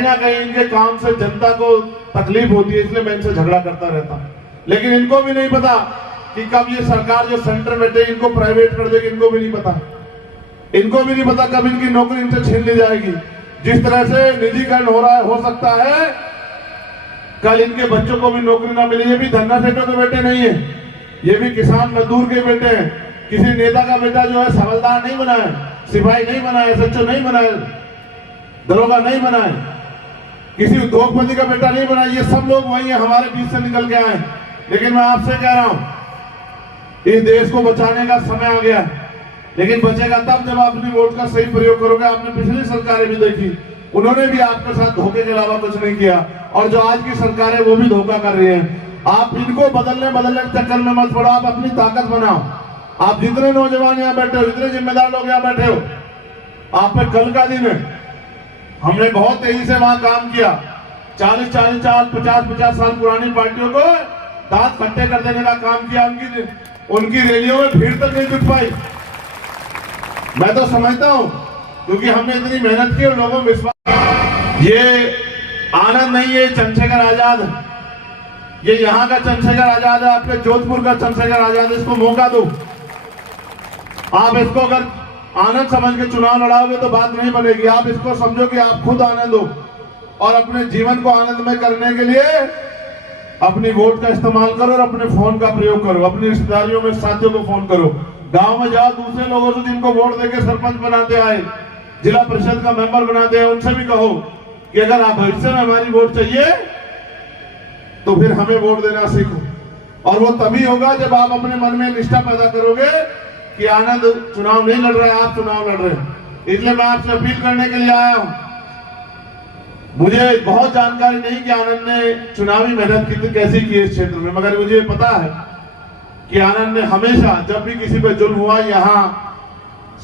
ना कहीं इनके काम से जनता को तकलीफ होती है, इसलिए मैं इनसे झगड़ा करता रहता। लेकिन इनको भी नहीं पता कि कब ये सरकार जो सेंटर में बैठे इनको प्राइवेट कर देगी, इनको भी नहीं पता। इनको भी नहीं पता कब इनकी नौकरी इनसे छीन ली जाएगी। जिस तरह से निजीकरण हो रहा है, हो सकता है कल इनके बच्चों को भी नौकरी ना मिले। ये भी धन्ना सेठों के बेटे नहीं है, ये भी किसान मजदूर के बेटे हैं। किसी नेता का बेटा जो है हवलदार नहीं बना है, सिपाही नहीं बना है, SHO नहीं बना है, दरोगा नहीं बना है, किसी उद्योगपति का बेटा नहीं बना। ये सब लोग वही है, हमारे बीच से निकल के आए। लेकिन मैं आपसे कह रहा हूं, इस देश को बचाने का समय आ गया। लेकिन बचेगा तब जब आप अपनी वोट का सही प्रयोग करोगे। आपने पिछली सरकारें भी देखी, उन्होंने भी आपके साथ धोखे के अलावा कुछ नहीं किया। और जो आज की सरकार है वो भी धोखा कर रही है। आप इनको बदलने के चक्कर में मत पड़ो, आप अपनी ताकत बनाओ। आप जितने नौजवान यहाँ बैठे हो, जितने जिम्मेदार लोग यहाँ बैठे हो, आप पे कल का दिन है। हमने बहुत तेजी से वहां काम किया। 40 साल 50 साल पुरानी पार्टियों को दांत खट्टे कर देने का काम किया। उनकी रैलियों में भीड़ तक नहीं जुट पाई। मैं तो समझता हूं क्योंकि हमने इतनी मेहनत की और लोगों में विश्वास। ये आनंद नहीं है चंद्रशेखर आजाद, ये यहाँ का चंद्रशेखर आजाद है, आपके जोधपुर का चंद्रशेखर आजाद। इसको मौका दो। आप इसको अगर आनंद समझ के चुनाव लड़ाओगे तो बात नहीं बनेगी। आप इसको समझो कि आप खुद आनंद हो और अपने जीवन को आनंदमय करने के लिए अपनी वोट का इस्तेमाल करो और अपने फोन का प्रयोग करो। अपनी रिश्तेदारियों में साथियों को फोन करो, गांव में जाओ, दूसरे लोगों से जिनको वोट देके सरपंच बनाते आए, जिला परिषद का मेंबर बनाते हैं, उनसे भी कहो कि अगर आप भविष्य में हमारी वोट चाहिए तो फिर हमें वोट देना सीखो। और वो तभी होगा जब आप अपने मन में निष्ठा पैदा करोगे कि आनंद चुनाव नहीं लड़ रहे, आप चुनाव लड़ रहे हैं। इसलिए मैं आपसे अपील करने के लिए आया हूं। मुझे बहुत जानकारी नहीं कि आनंद ने चुनावी मेहनत कितनी कैसी की इस क्षेत्र में, मगर मुझे पता है कि आनंद ने हमेशा जब भी किसी पे जुल्म हुआ यहाँ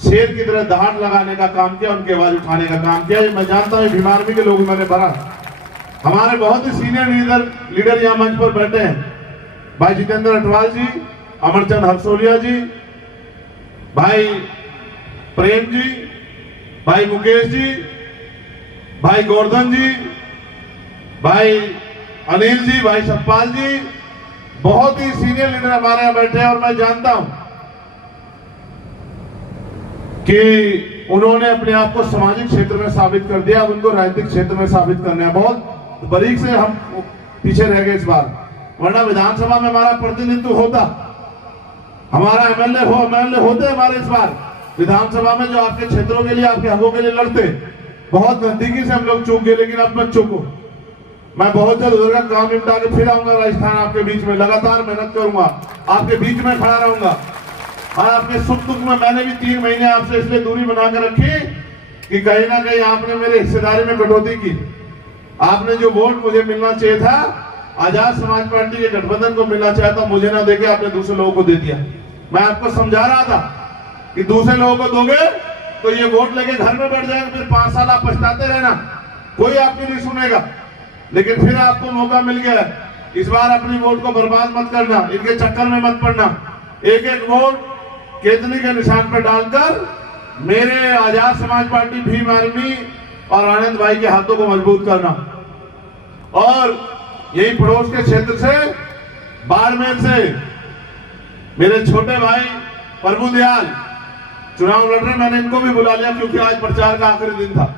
शेर की तरह दहाड़ लगाने का काम किया, उनकी आवाज उठाने का काम किया। मैं जानता हूँ भीम आर्मी के लोग मैंने भरा। हमारे बहुत ही सीनियर लीडर यहाँ मंच पर बैठे हैं, भाई जितेंद्र अटवाल जी, अमरचंद हरसोलिया जी, भाई प्रेम जी, भाई मुकेश जी, भाई गोवर्धन जी, भाई अनिल जी, भाई सतपाल जी, बहुत ही सीनियर लीडर हमारे यहाँ बैठे हैं। और मैं जानता हूं कि उन्होंने अपने आप को सामाजिक क्षेत्र में साबित कर दिया, अब उनको राजनीतिक क्षेत्र में साबित करना है। बहुत बारीक से हम पीछे रह गए इस बार, वरना विधानसभा में हमारा प्रतिनिधित्व होता, हमारा एमएलए होते हमारे। इस बार विधानसभा में जो आपके क्षेत्रों के लिए, आपके हकों के लिए लड़ते, बहुत नजदीकी से हम लोग चूक गए। लेकिन अब मत चूको, मैं बहुत जल्द उधर का काम निपटा के फिर आऊंगा राजस्थान, आपके बीच में लगातार मेहनत करूंगा, आपके बीच में खड़ा रहूंगा। और आपके सुख दुख में मैंने भी 3 महीने आपसे इसलिए दूरी बना कर रखी कि कहीं ना कहीं आपने मेरे हिस्सेदारी में कटौती की। आपने जो वोट मुझे मिलना चाहिए था, आजाद समाज पार्टी के गठबंधन को मिलना चाहिए था, मुझे ना देके आपने दूसरे लोगों को दे दिया। मैं आपको समझा रहा था कि दूसरे लोगों को दोगे तो ये वोट लेके घर में बैठ जाएंगे, फिर 5 साल आप पछताते रहना, कोई आपकी नहीं सुनेगा। लेकिन फिर आपको मौका मिल गया। इस बार अपनी वोट को बर्बाद मत करना, इनके चक्कर में मत पड़ना। एक एक वोट केतली के निशान पर डालकर मेरे आजाद समाज पार्टी, भीम आर्मी और आनंद भाई के हाथों को मजबूत करना। और यही पड़ोस के क्षेत्र से, बाड़मेर से मेरे छोटे भाई प्रभु दयाल चुनाव लड़ रहे। मैंने इनको भी बुला लिया क्योंकि आज प्रचार का आखिरी दिन था।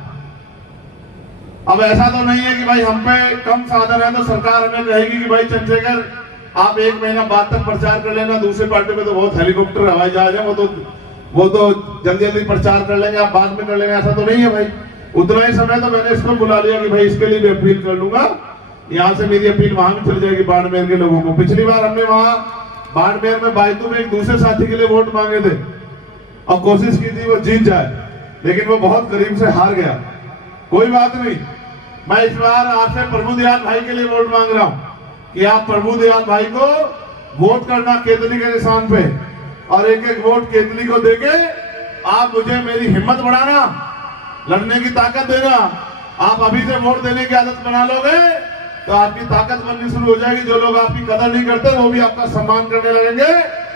अब ऐसा तो नहीं है कि भाई हम पे कम साधन है तो सरकार हमें कहेगी कि भाई चंद्रशेखर आप 1 महीना बाद तक प्रचार कर लेना, दूसरे पार्टी में तो बहुत हेलीकॉप्टर हवाई जहाज है, वो तो जल्दी प्रचार कर लेंगे, आप बाद में कर लेंगे। ऐसा तो नहीं है भाई। उतना ही समय तो मैंने इसको बुला लिया कि भाई इसके लिए भी अपील कर लूंगा। यहाँ से मेरी अपील वहां भी चल जाएगी बाड़मेर के लोगों को। पिछली बार हमने वहां बाड़मेर में बायतू में एक दूसरे साथी के लिए वोट मांगे थे और कोशिश की थी वो जीत जाए, लेकिन वो बहुत करीब से हार गया। कोई बात नहीं, मैं इस बार आपसे प्रभु दयाल भाई के लिए वोट मांग रहा हूं कि आप प्रभु दयाल भाई को वोट करना केतली के निशान पे, और एक एक वोट केतली को देके आप मुझे मेरी हिम्मत बढ़ाना, लड़ने की ताकत देना। आप अभी से वोट देने की आदत बना लोगे तो आपकी ताकत बननी शुरू हो जाएगी। जो लोग आपकी कदर नहीं करते वो भी आपका सम्मान करने लगेंगे,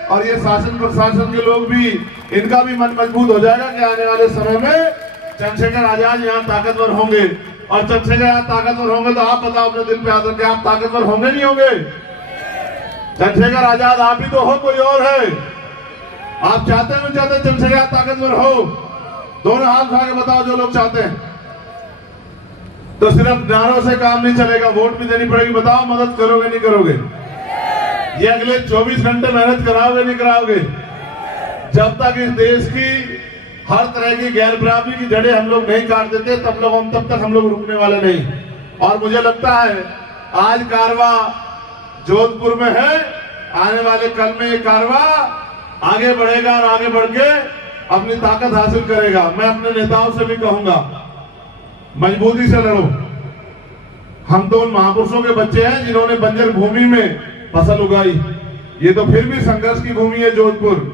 और ये शासन प्रशासन के लोग भी, इनका भी मन मजबूत हो जाएगा कि आने वाले समय में चंद्रशेखर आजाद यहाँ ताकतवर होंगे। और चंद्रशेखर यादव ताकतवर होंगे तो आप बताओ अपने दिल पे याद रखें, आप ताकतवर होंगे नहीं होंगे? चंद्रशेखर आजाद आप ही तो हो, कोई और है? आप चाहते हैं, चाहते चंद्रशेखर यादव ताकतवर हो? दोनों हाथ उठा के बताओ जो लोग चाहते हैं। तो सिर्फ नारों से काम नहीं चलेगा, वोट भी देनी पड़ेगी। बताओ मदद करोगे नहीं करोगे? ये अगले 24 घंटे मेहनत कराओगे नहीं कराओगे? जब तक इस देश की हर तरह की गैर बराबरी की जड़ें हम लोग नहीं काट देते तब तक हम लोग रुकने वाले नहीं। और मुझे लगता है आज कारवा जोधपुर में है, आने वाले कल में ये कारवा आगे बढ़ेगा और आगे बढ़ के अपनी ताकत हासिल करेगा। मैं अपने नेताओं से भी कहूंगा, मजबूती से लड़ो। हम तो उन महापुरुषों के बच्चे हैं जिन्होंने बंजर भूमि में फसल उगाई। ये तो फिर भी संघर्ष की भूमि है जोधपुर।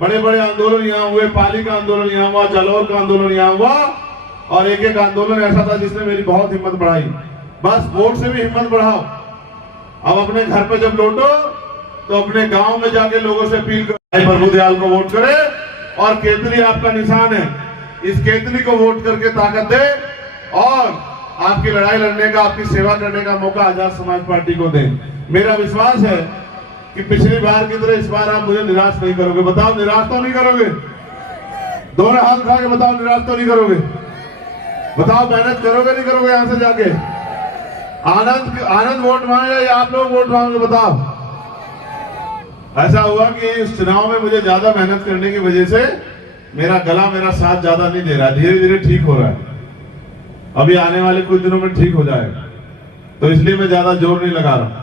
बड़े बड़े आंदोलन यहाँ हुए, पाली का आंदोलन यहाँ हुआ, जालौर का आंदोलन यहाँ हुआ, और एक एक आंदोलन ऐसा था जिसने मेरी बहुत हिम्मत बढ़ाई। बस वोट से भी हिम्मत बढ़ाओ। अब अपने घर पे जब लौटो तो अपने गांव में जाके लोगों से अपील करो, प्रभु दयाल को वोट करे, और केतली आपका निशान है, इस केतली को वोट करके ताकत दे और आपकी लड़ाई लड़ने का, आपकी सेवा करने का मौका आजाद समाज पार्टी को दें। मेरा विश्वास है कि पिछली बार की तरह इस बार आप मुझे निराश नहीं करोगे। बताओ निराश तो नहीं करोगे? दोनों हाथ उठा के बताओ निराश तो नहीं करोगे? बताओ मेहनत करोगे नहीं करोगे? यहां से जाके आनंद वोट मांगे या आप लोग वोट मांगे? बताओ। ऐसा हुआ कि इस चुनाव में मुझे ज्यादा मेहनत करने की वजह से मेरा गला मेरा साथ ज्यादा नहीं दे रहा, धीरे धीरे ठीक हो रहा है। अभी आने वाले कुछ दिनों में ठीक हो जाएगा, तो इसलिए मैं ज्यादा जोर नहीं लगा रहा।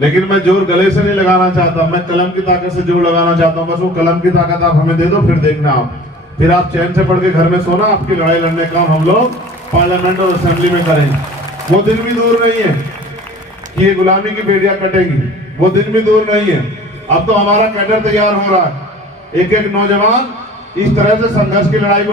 लेकिन मैं जोर गले से नहीं लगाना चाहता, मैं कलम की ताकत से जोर लगाना चाहता हूं। बस वो कलम की ताकत आप हमें दे दो, फिर देखना आप, फिर आप चैन से पढ़ के घर में सोना। आपकी लड़ाई लड़ने का हम लोग पार्लियामेंट और असेंबली में करेंगे। वो दिन भी दूर नहीं है कि ये गुलामी की बेड़ियां कटेंगी, वो दिन भी दूर नहीं है। अब तो हमारा कैडर तैयार हो रहा है, एक एक नौजवान इस तरह से संघर्ष की लड़ाई को